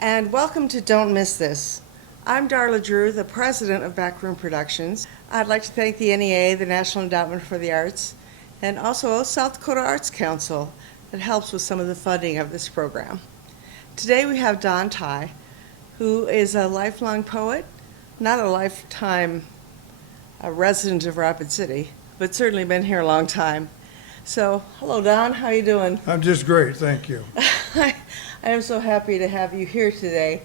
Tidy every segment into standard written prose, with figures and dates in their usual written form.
and welcome to Don't Miss This. I'm Darla Drew, the president of Backroom Productions. I'd like to thank the NEA, the National Endowment for the Arts, and also South Dakota Arts Council that helps with some of the funding of this program. Today we have Don Theye, who is a lifelong poet, not a lifetime resident of Rapid City, but certainly been here a long time. So, hello Don, how you doing? I'm just great, thank you. I am so happy to have you here today.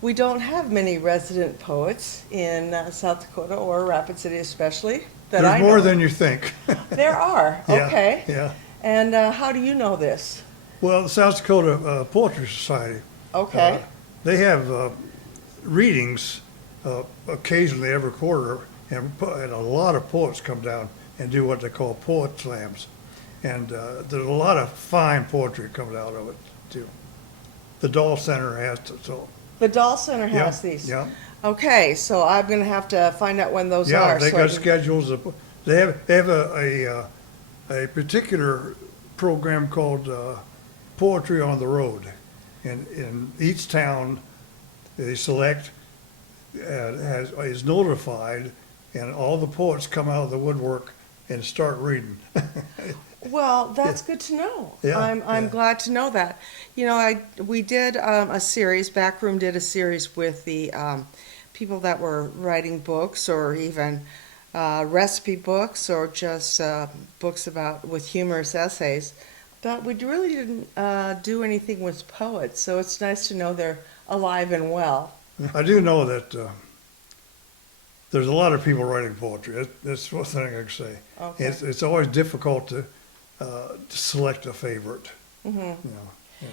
We don't have many resident poets in South Dakota or Rapid City especially that There's I more know. than you think. There are, Yeah, okay. yeah. And how do you know this? Well, the South Dakota Poetry Society, Okay, they have readings occasionally every quarter, and a lot of poets come down and do what they call poet slams. And there's a lot of fine poetry coming out of it, too. The Dahl Center has to, so. the Dahl Center Yeah, has these. Yeah, Okay, so I'm going to have to find out when those yeah, are. they so I got can- schedules. They have a particular program called Poetry on the Road. And in each town, they select, is notified, and all the poets come out of the woodwork and start reading. Well, that's good to know. Yeah, I'm yeah. glad to know that. You know, we did a series. Backroom did a series with the people that were writing books, or even recipe books, or just books about with humorous essays. But we really didn't do anything with poets. So it's nice to know they're alive and well. I do know that there's a lot of people writing poetry. That's one thing I can say. Okay. It's always difficult to select a favorite. Hmm. You know.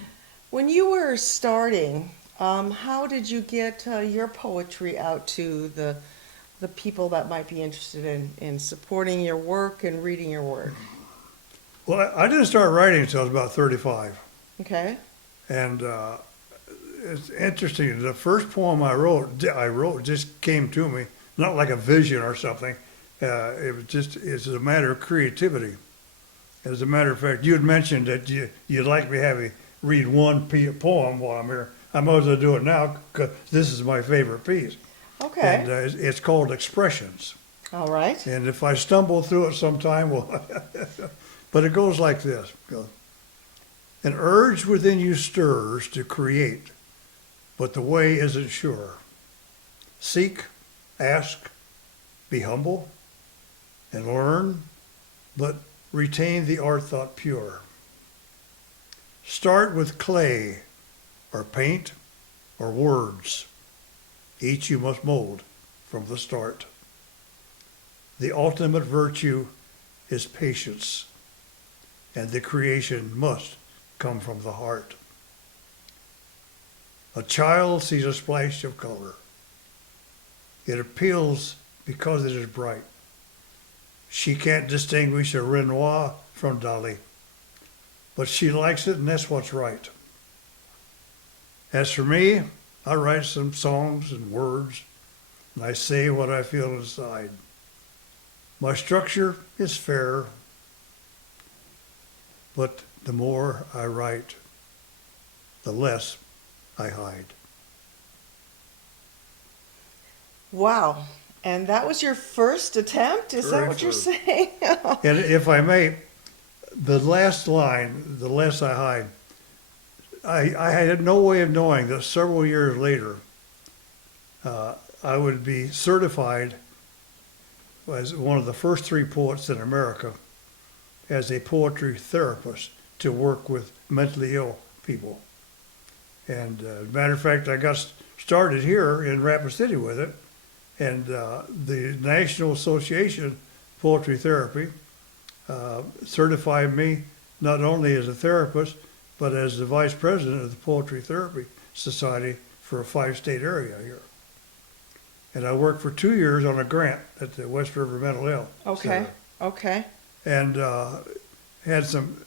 When you were starting, how did you get your poetry out to the people that might be interested in supporting your work and reading your work? Well, I didn't start writing until I was about 35. Okay. And it's interesting. The first poem I wrote just came to me, not like a vision or something. It's a matter of creativity. As a matter of fact, you had mentioned that you'd like me to have me read one poem while I'm here. I might as well do it now because this is my favorite piece. Okay. And it's called Expressions. All right. And if I stumble through it sometime, well, but it goes like this. It goes, an urge within you stirs to create, but the way isn't sure. Seek, ask, be humble, and learn, but retain the art thought pure. Start with clay, or paint, or words. Each you must mold from the start. The ultimate virtue is patience, and the creation must come from the heart. A child sees a splash of color. It appeals because it is bright. She can't distinguish a Renoir from Dali, but she likes it, and that's what's right. As for me, I write some songs and words, and I say what I feel inside. My structure is fair, but the more I write, the less I hide. Wow. And that was your first attempt? Is that Very what you're first. saying? And if I may, the last line, the less I hide, I had no way of knowing that several years later, I would be certified as one of the first 3 poets in America as a poetry therapist to work with mentally ill people. And matter of fact, I got started here in Rapid City with it. And the National Association of Poetry Therapy certified me not only as a therapist, but as the vice president of the Poetry Therapy Society for a 5-state area here. And I worked for 2 years on a grant at the West River Mental Health Okay. Center. Okay. And had some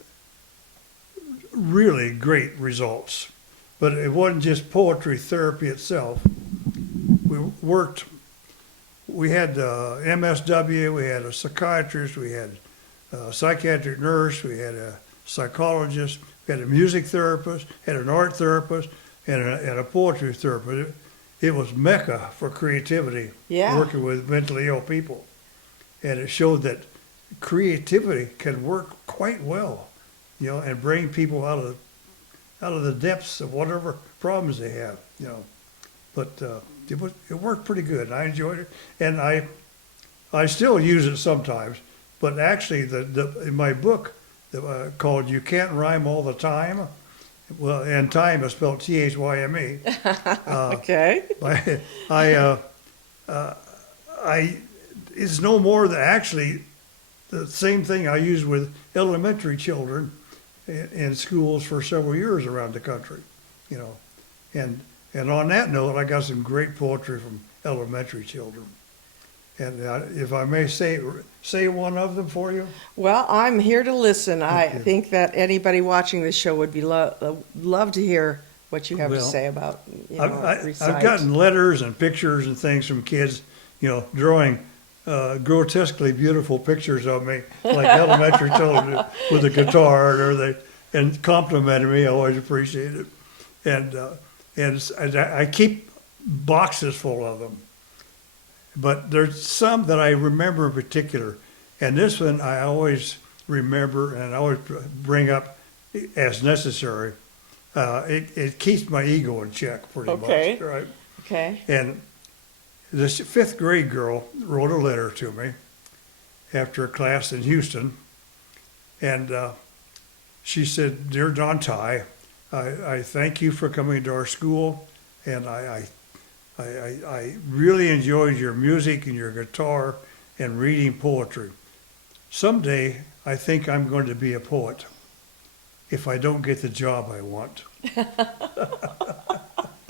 really great results. But it wasn't just poetry therapy itself. We had MSW, we had a psychiatrist, we had a psychiatric nurse, we had a psychologist, we had a music therapist, had an art therapist, and a poetry therapist. It was mecca for creativity, Yeah. working with mentally ill people. And it showed that creativity can work quite well, and bring people out of the depths of whatever problems they have. But it worked pretty good. I enjoyed it, and I still use it sometimes. But actually, in my book called "You Can't Rhyme All the Time," well, and time is spelled Thyme. Okay. I it's no more than actually the same thing I use with elementary children in schools for several years around the country, And on that note, I got some great poetry from elementary children. And if I may say one of them for you. Well, I'm here to listen. I you. think that anybody watching this show would be love to hear what you have to Well, say about, I've recite. gotten letters and pictures and things from kids, drawing grotesquely beautiful pictures of me, like elementary children with a guitar, and complimenting me. I always appreciate it, and I keep boxes full of them. But there's some that I remember in particular, and this one I always remember and I always bring up as necessary. It keeps my ego in check pretty Okay. much, right? Okay. And this fifth grade girl wrote a letter to me after a class in Houston, and she said, "Dear Don Theye, I thank you for coming to our school, and I really enjoyed your music and your guitar and reading poetry. Someday, I think I'm going to be a poet if I don't get the job I want."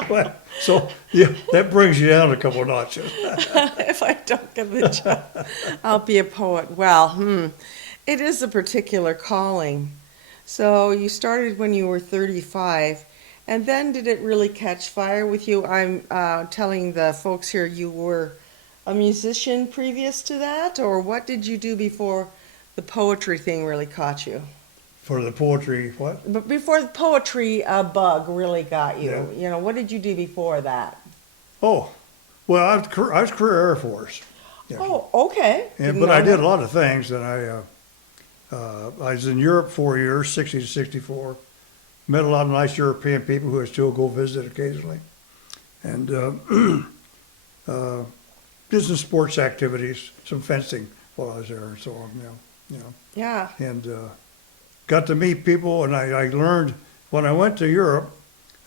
Well, so, yeah, that brings you down a couple of notches. If I don't get the job, I'll be a poet. Well, it is a particular calling. So you started when you were 35, and then did it really catch fire with you? I'm telling the folks here you were a musician previous to that, or what did you do before the poetry thing really caught you? For the poetry, what? But before the poetry bug really got you, Yeah. what did you do before that? Oh, well, I was career Air Force. Yeah. Oh, okay. But I did a lot of things, and I was in Europe 4 years, 60 to 64. Met a lot of nice European people who I still go visit occasionally. And did some sports activities, some fencing while I was there and so on, Yeah. And got to meet people, and I learned, when I went to Europe,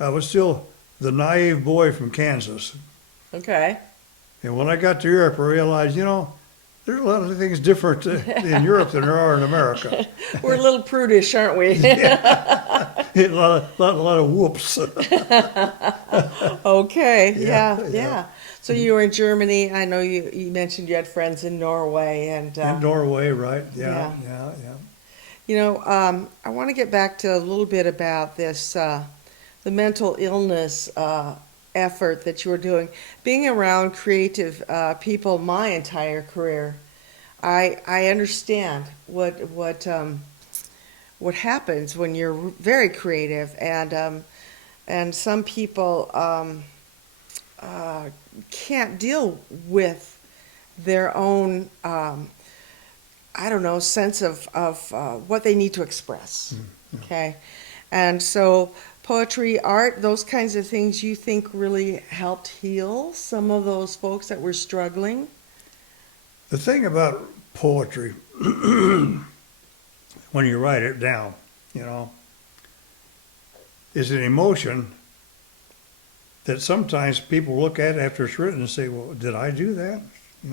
I was still the naive boy from Kansas. Okay. And when I got to Europe, I realized, there's a lot of things different in Europe than there are in America. We're a little prudish, aren't we? A lot of whoops. Okay. Yeah, Yeah. yeah. So you were in Germany. I know you mentioned you had friends in Norway and. In Norway, right? Yeah. Yeah. I want to get back to a little bit about this, the mental illness effort that you were doing. Being around creative people my entire career, I understand what happens when you're very creative, and some people can't deal with their own sense of what they need to express. Yeah. Okay. And so poetry, art, those kinds of things you think really helped heal some of those folks that were struggling? The thing about poetry, when you write it down, is an emotion that sometimes people look at after it's written and say, well, did I do that?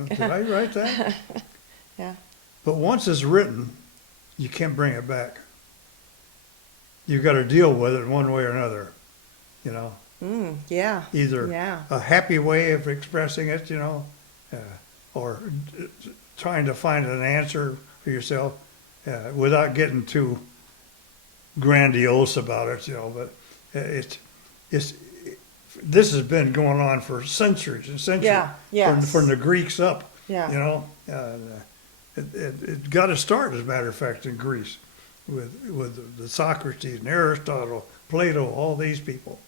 Did I write that? Yeah. But once it's written, you can't bring it back. You've got to deal with it one way or another, Yeah. Either Yeah. a happy way of expressing it, or trying to find an answer for yourself without getting too grandiose about it, But this has been going on for centuries and centuries. Yeah. Yes. From the Greeks up. Yeah. It got to start, as a matter of fact, in Greece with the Socrates and Aristotle, Plato, all these people.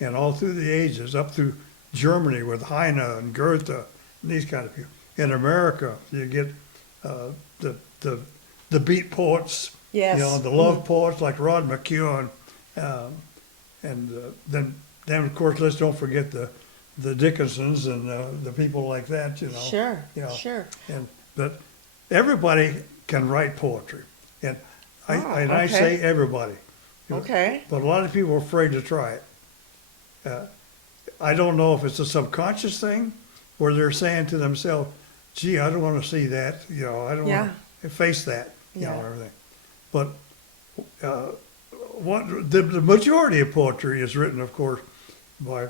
and all through the ages, up through Germany with Heine and Goethe and these kind of people. In America, you get the beat poets, Yes. the love poets like Rod McKeown, and then of course let's don't forget the Dickinsons and the people like that. Sure. You know, Sure. but everybody can write poetry, and I okay. say everybody. Okay. But a lot of people are afraid to try it. I don't know if it's a subconscious thing, where they're saying to themselves, "Gee, I don't want to see that. I don't want to face that. Yeah. And everything." But the majority of poetry is written, of course, by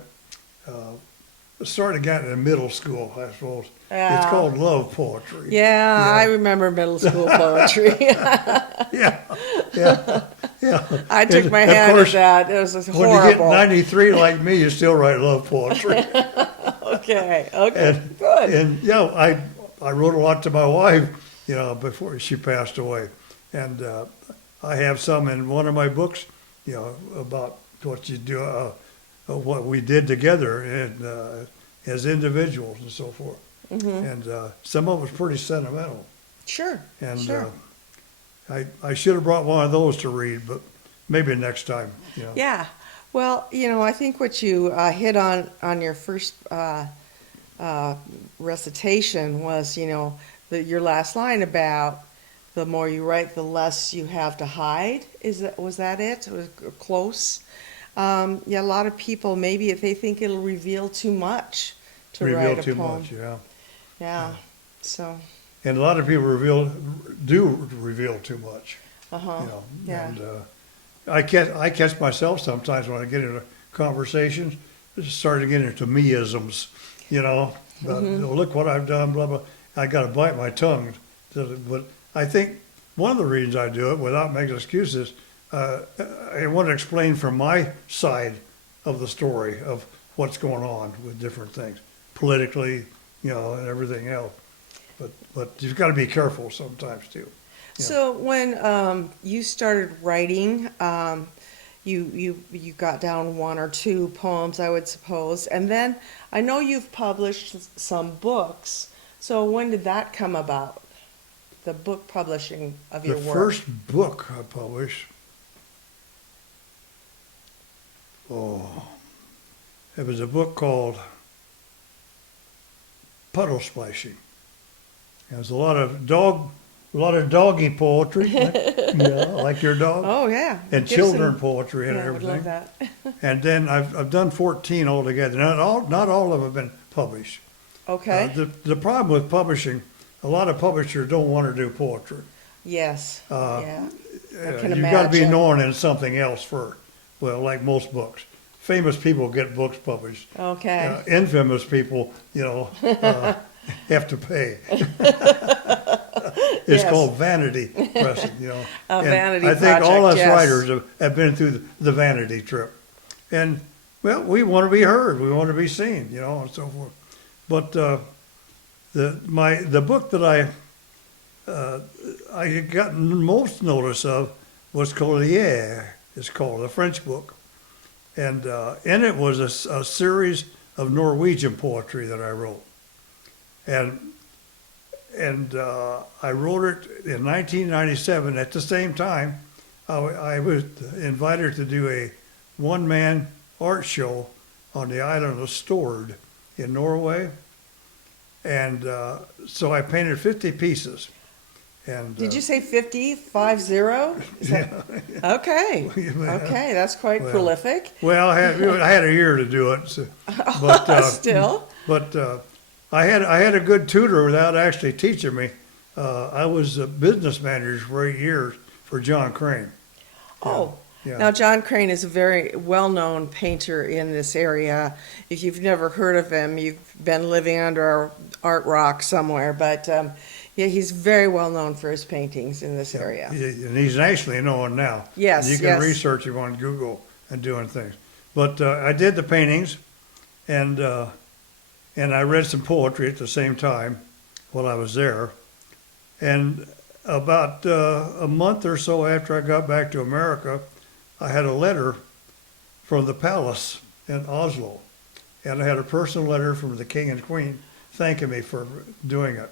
starting out in middle school, I suppose. Yeah. It's called love poetry. Yeah, I remember middle school poetry. Yeah, yeah, yeah. I took And my of hand course, at that. It was horrible. when you get 93 like me, you still write love poetry. Okay. And, Good. and I wrote a lot to my wife, before she passed away. And I have some in one of my books, about what you do, what we did together and as individuals and so forth. Mm-hmm. And some of it's pretty sentimental. Sure. And sure. I should have brought one of those to read, but maybe next time. Yeah. Well, I think what you hit on your first recitation was, your last line about the more you write, the less you have to hide. Was that it? It was close. Yeah, a lot of people, maybe if they think it'll reveal too much to write a poem. Much, yeah. Yeah. So. And a lot of people do reveal too much. Uh-huh. Yeah. And I catch myself sometimes when I get into conversations, starting to get into me-isms, about, look what I've done, blah, blah. I got to bite my tongue. But I think one of the reasons I do it, without making excuses, I want to explain from my side of the story of what's going on with different things, politically, and everything else. But you've got to be careful sometimes too. So when you started writing, you got down one or two poems, I would suppose, and then I know you've published some books. So when did that come about? The book publishing of your work. The first book I published, it was a book called Puddle Splashing. It was a lot of doggy poetry, like your dog. Oh yeah. And children poetry and yeah, everything. I would love that. And then I've done 14 altogether. Not all of them have been published. Okay. The problem with publishing, a lot of publishers don't want to do poetry. Yes. Yeah. I can You've got to be imagine. known in something else first. Well, like most books. Famous people get books published. Okay. Infamous people, have to pay. It's Yes. called vanity pressing, A And vanity I think all us project, yes. writers have been through the vanity trip. And, well, we want to be heard. We want to be seen, and so forth. But the book that I got most notice of was Collier. It's called, a French book. And in it was a series of Norwegian poetry that I wrote. And I wrote it in 1997. At the same time, I was invited to do a one-man art show on the island of Stord in Norway. And so I painted 50 pieces. And Did you say 50? 50? Okay. Okay, that's quite Well, prolific. Well, I had a year to do it. So, but Still. But I had a good tutor without actually teaching me. I was a business manager for 8 years for John Crane. Oh. Yeah. Now, John Crane is a very well-known painter in this area. If you've never heard of him, you've been living under a art rock somewhere. But yeah, he's very well-known for his paintings in this area. And he's nationally known now. Yes, You can yes. research him on Google and doing things. But I did the paintings, and I read some poetry at the same time while I was there. And about a month or so after I got back to America, I had a letter from the palace in Oslo. And I had a personal letter from the king and queen thanking me for doing it.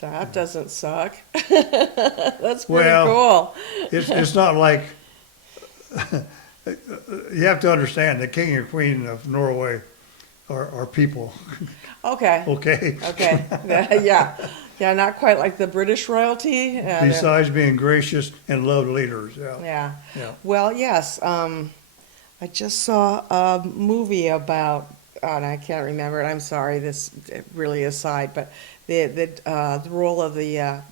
That doesn't suck. That's pretty Well, cool. It's not like, you have to understand, the king and queen of Norway are people, Okay. okay? Okay. Yeah. Yeah, not quite like the British royalty. Yeah, Besides being gracious and love leaders, yeah. yeah. Yeah. Well, yes. I just saw a movie about, and I can't remember it. I'm sorry. This really aside, but the role of the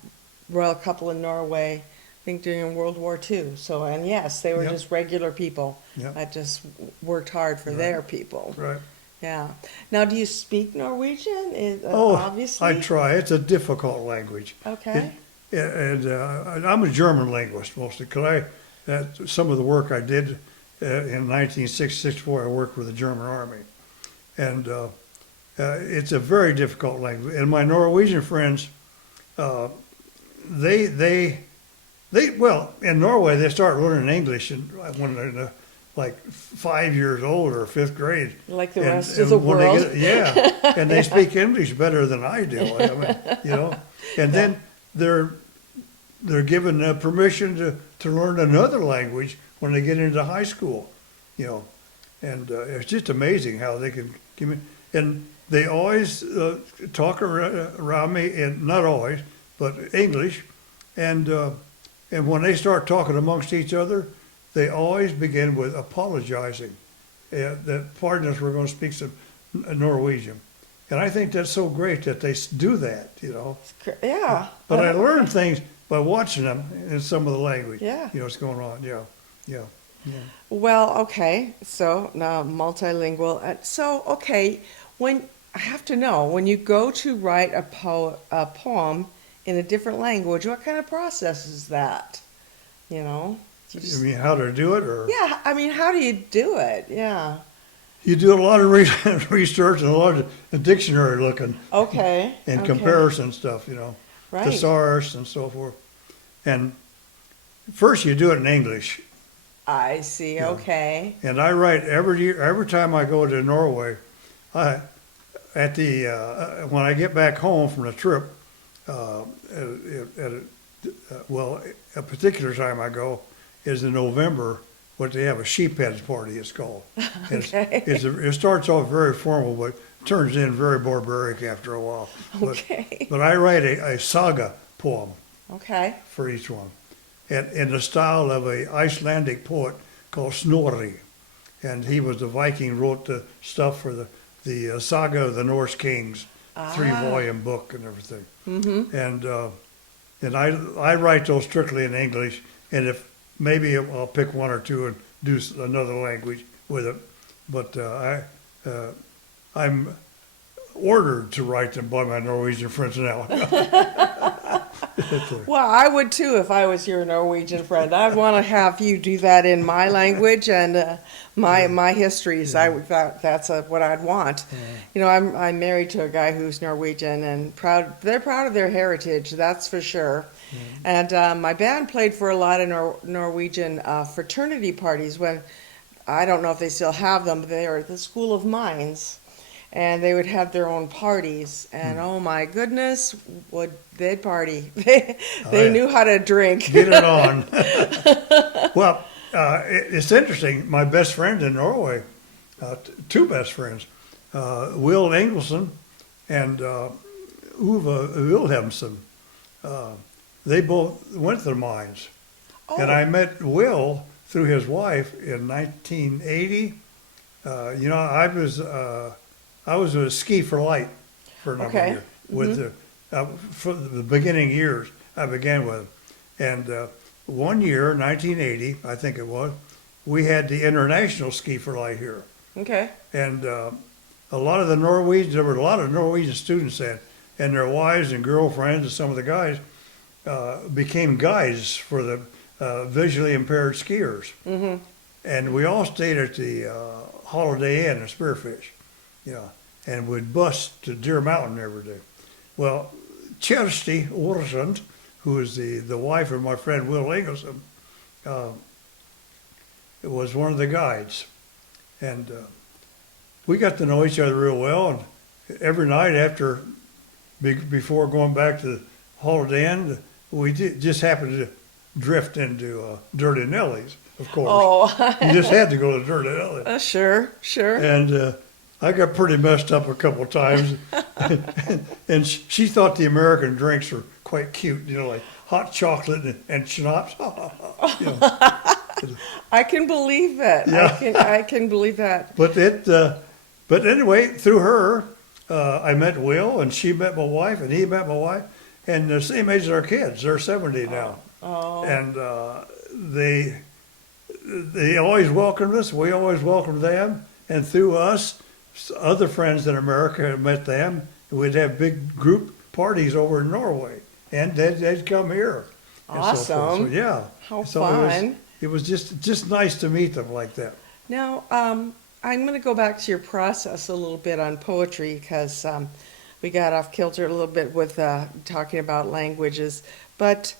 royal couple in Norway, I think during World War II. So, and yes, they were Yep. just regular people Yep. that just worked hard for Right. their people. Right. Yeah. Now, do you speak Norwegian? Oh, Obviously. I try. It's a difficult language. Okay. And I'm a German linguist mostly, because some of the work I did in 1964, I worked with the German army. And it's a very difficult language. And my Norwegian friends, well, in Norway, they start learning English when they're like 5 years old or fifth grade. Like the And- rest and of the when they world. yeah, and they speak English better than I do. I mean, you know, and then they're given permission to learn another language when they get into high school, you know, and it's just amazing how they can give me. And they always talk around me, and not always, but English, and when they start talking amongst each other, they always begin with apologizing. That pardon us, we're going to speak some Norwegian. And I think that's so great that they do that, you know. Yeah. But I learned things by watching them in some of the language. Yeah. You know, what's going on, yeah, yeah. Well, okay. So now multilingual. So, okay, I have to know, when you go to write a poem in a different language, what kind of process is that? You know? You I just- mean, how to do it, or? yeah, I mean, how do you do it? Yeah. You do a lot of research and a lot of dictionary looking Okay. and okay. comparison stuff, you know. Right. Thesaurus and so forth. And first you do it in English. I see. Yeah. Okay. And I write every year, every time I go to Norway, when I get back home from the trip, a particular time I go is in November, what they have, a sheepheads party, it's called. Okay. It starts off very formal, but turns in very barbaric after a while. Okay. But I write a saga poem Okay. for each one, and in the style of a Icelandic poet called Snorri, and he was the Viking, wrote the stuff for the saga of the Norse kings, 3-volume book and everything. Mm-hmm. And I write those strictly in English, and if maybe I'll pick one or two and do another language with it, but I'm ordered to write them by my Norwegian friends now. Well, I would too if I was your Norwegian friend. I'd want to have you do that in my language and my histories. Yeah. That's what I'd want. Yeah. You know, I'm married to a guy who's Norwegian and proud. They're proud of their heritage, that's for sure. And my band played for a lot of Norwegian fraternity parties when, I don't know if they still have them, but they were at the School of Mines. And they would have their own parties, and oh my goodness, they'd party. They yeah. knew how to drink. Get it on. Well, it's interesting. My best friend in Norway, two best friends, Will Engelson and Uwe Wilhelmsen, they both went to the mines. Oh, And I met Will through his wife in 1980. You know, I was with Ski for Light for a number Okay. of years. With for the beginning years, I began with him. And one year, 1980, I think it was, we had the International Ski for Light here. okay. And a lot of the Norwegians, there were a lot of Norwegian students then, and their wives and girlfriends and some of the guys became guides for the visually impaired skiers. Mm-hmm. And we all stayed at the Holiday Inn in Spearfish, you know, and would bus to Deer Mountain every day. Well, Kjersti Oresund, who is the wife of my friend Will Engelson, was one of the guides. And we got to know each other real well, and every night before going back to the Holiday Inn, we just happened to drift into Dirty Nellie's, of course. Oh, You just had to go to Dirty Nellie's. sure, sure. And I got pretty messed up a couple of times. And she thought the American drinks were quite cute, like hot chocolate and schnapps. You know. I can believe that. Yeah. I can believe that. But anyway, through her, I met Will, and she met my wife, and he met my wife, and the same age as our kids. They're 70 now. Oh. And they always welcomed us. We always welcomed them. And through us, other friends in America had met them. We'd have big group parties over in Norway, and they'd come here. And so forth. Awesome. So, yeah. How So fun. It was just nice to meet them like that. Now, I'm going to go back to your process a little bit on poetry because we got off kilter a little bit with talking about languages. But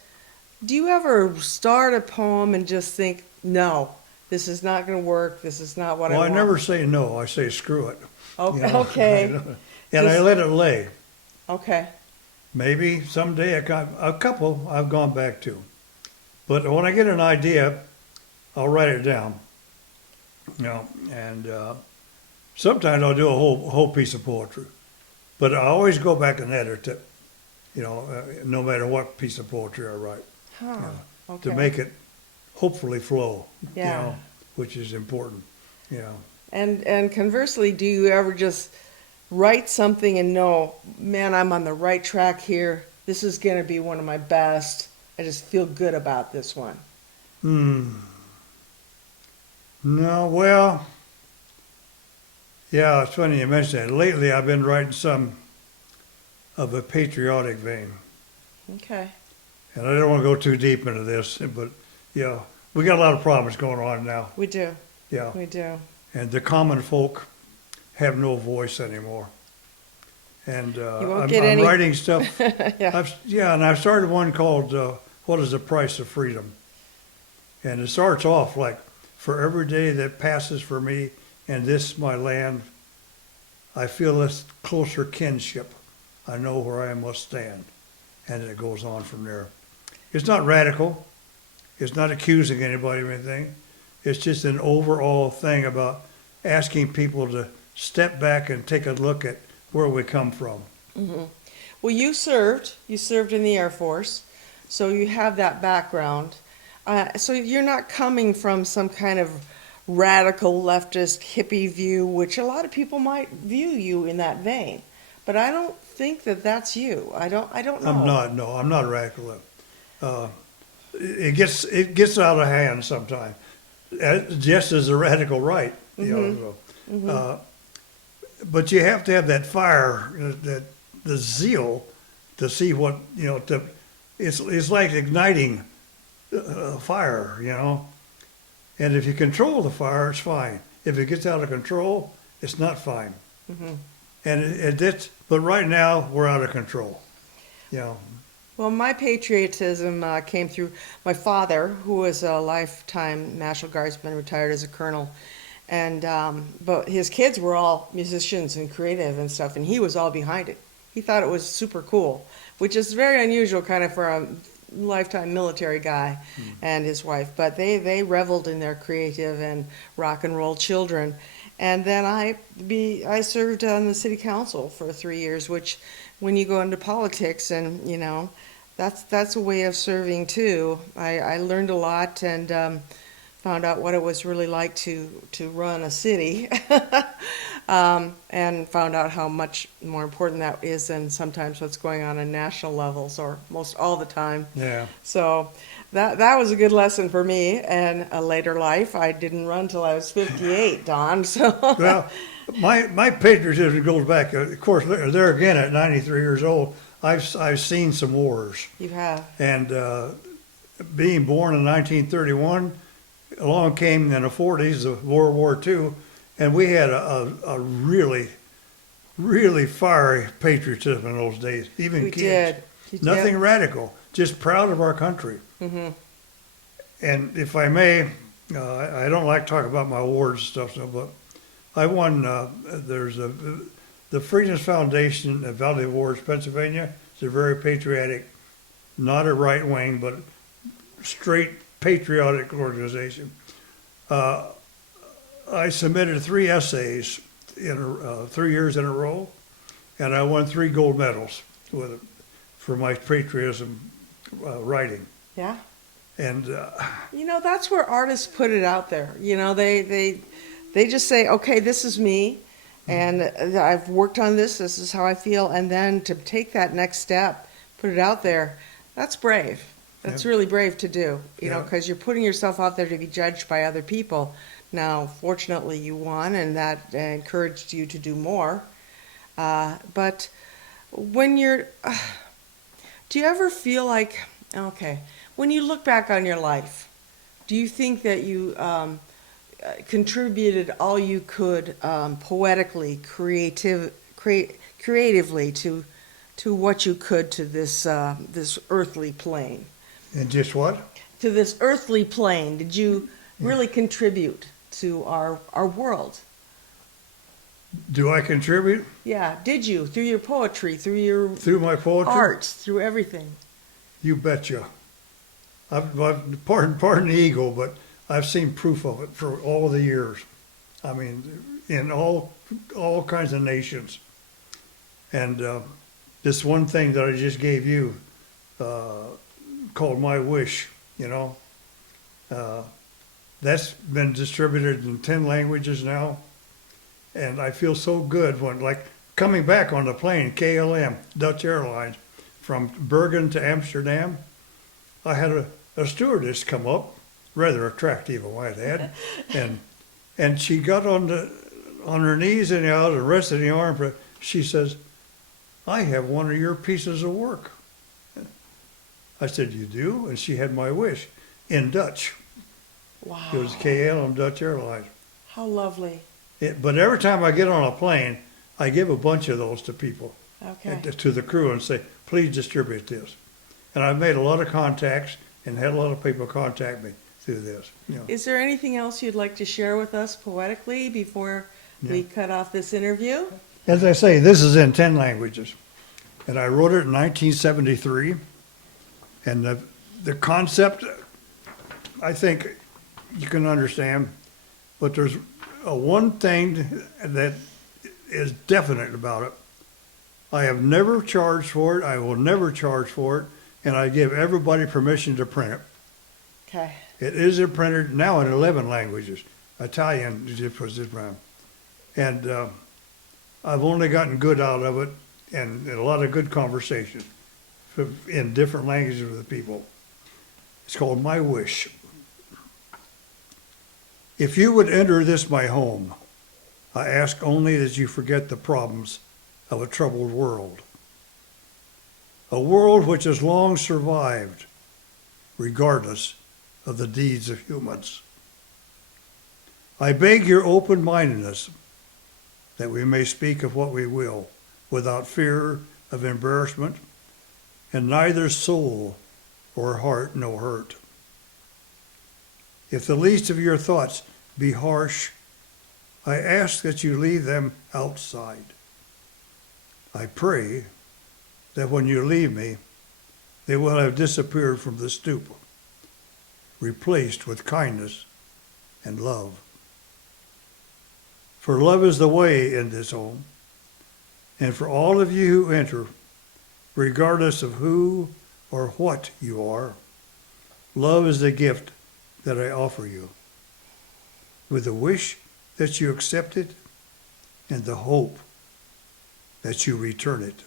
do you ever start a poem and just think, no, this is not going to work, this is not what I want? Well, I never say no. I say screw it. Okay. You know? Okay. And I let it lay. Okay. Maybe someday a couple I've gone back to. But when I get an idea, I'll write it down. And sometimes I'll do a whole piece of poetry. But I always go back and edit it, no matter what piece of poetry I write. Huh. To Okay. make it hopefully flow, Yeah. which is important, And conversely, do you ever just write something and know, man, I'm on the right track here. This is going to be one of my best. I just feel good about this one. No, well, yeah, it's funny you mention that. Lately, I've been writing some of a patriotic vein. Okay. And I don't want to go too deep into this, but, we got a lot of problems going on now. We do. Yeah. We do. And the common folk have no voice anymore. And I'm get any- writing stuff. Yeah. And I've started one called What is the Price of Freedom? And it starts off like, for every day that passes for me in this my land, I feel this closer kinship. I know where I must stand. And it goes on from there. It's not radical. It's not accusing anybody of anything. It's just an overall thing about asking people to step back and take a look at where we come from. Mm-hmm. Well, you served in the Air Force, so you have that background. So you're not coming from some kind of radical leftist hippie view, which a lot of people might view you in that vein. But I don't think that that's you. I don't know. I'm not a radical left. It gets out of hand sometimes, just as a radical right. But you have to have that fire, the zeal, to see what it's like igniting a fire, And if you control the fire, it's fine. If it gets out of control, it's not fine. Mm-hmm. And but right now we're out of control. Well, my patriotism came through my father, who was a lifetime National Guardsman, retired as a colonel. And but his kids were all musicians and creative and stuff, and he was all behind it. He thought it was super cool, which is very unusual kind of for a lifetime military guy and his wife. But they reveled in their creative and rock and roll children. And then I served on the city council for 3 years, which when you go into politics and that's a way of serving too. I learned a lot and found out what it was really like to run a city, and found out how much more important that is than sometimes what's going on national levels, or most all the time. Yeah. So that was a good lesson for me. And a later life, I didn't run till I was 58, Don. So Well, my patriotism goes back. Of course, there again at 93 years old, I've seen some wars. you have. And being born in 1931, along came in the 40s of World War II, and we had a really, really fiery patriotism in those days. Even We kids. did. Nothing radical, just proud of our country. Mm-hmm. And if I may, I don't like talking about my wars and stuff, but I won, the Freedom Foundation of Valley Wars, Pennsylvania. It's a very patriotic, not a right wing, but straight patriotic organization. I submitted 3 essays in 3 years in a row, and I won 3 gold medals with it for my patriotism writing. Yeah. And That's where artists put it out there. They just say, okay, this is me, and I've worked on this. This is how I feel, and then to take that next step, put it out there. That's brave. That's Yeah. really brave to do. Yeah. Because you're putting yourself out there to be judged by other people. Now, fortunately, you won, and that encouraged you to do more. But when you're, do you ever feel like, okay, when you look back on your life, do you think that you contributed all you could poetically, creatively to what you could to this earthly plane? and just what? To this earthly plane, did you really contribute to our world? Do I contribute Yeah, did you? Through your poetry, through your through my poetry? arts, through everything. You betcha. Pardon the ego, but I've seen proof of it for all the years. I mean, in all kinds of nations. And this one thing that I just gave you, called My Wish, that's been distributed in 10 languages now. And I feel so good when, like, coming back on the plane, KLM, Dutch Airlines, from Bergen to Amsterdam, I had a stewardess come up, rather attractive, I might add, and she got on her knees and out and rested the arm. She says, "I have one of your pieces of work." I said, "You do?" And she had My Wish in Dutch. Wow. It was KLM Dutch Airlines. How lovely. But every time I get on a plane, I give a bunch of those to people, Okay. to the crew, and say, "Please distribute this." And I've made a lot of contacts and had a lot of people contact me through this. Is there anything else you'd like to share with us poetically before we cut off this interview? As I say, this is in 10 languages. And I wrote it in 1973. And the concept, I think you can understand. But there's one thing that is definite about it. I have never charged for it. I will never charge for it. And I give everybody permission to print it. Okay. It is printed now in 11 languages. Italian was this round. And I've only gotten good out of it and a lot of good conversation in different languages with the people. It's called My Wish. If you would enter this my home, I ask only that you forget the problems of a troubled world. A world which has long survived, regardless of the deeds of humans. I beg your open-mindedness that we may speak of what we will without fear of embarrassment and neither soul or heart no hurt. If the least of your thoughts be harsh, I ask that you leave them outside. I pray that when you leave me, they will have disappeared from the stoop, replaced with kindness and love. For love is the way in this home, and for all of you who enter, regardless of who or what you are, love is the gift that I offer you, with the wish that you accept it and the hope that you return it.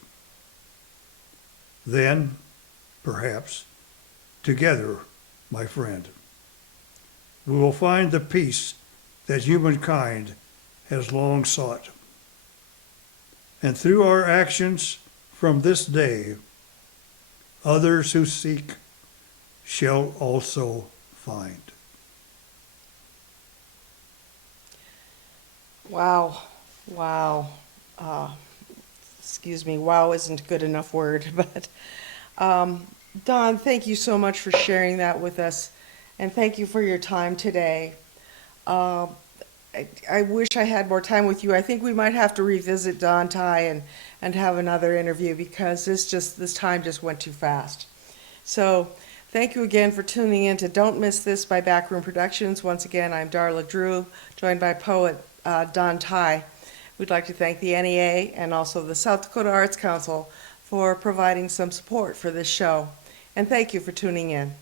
Then, perhaps, together, my friend, we will find the peace that humankind has long sought. And through our actions from this day, others who seek shall also find. Wow. Wow. Excuse me, wow isn't a good enough word, but Don, thank you so much for sharing that with us, and thank you for your time today. I wish I had more time with you. I think we might have to revisit Don Theye and have another interview because this time just went too fast. So thank you again for tuning in to Don't Miss This by Backroom Productions. Once again, I'm Darla Drew, joined by poet Don Theye. We'd like to thank the NEA and also the South Dakota Arts Council for providing some support for this show. And thank you for tuning in.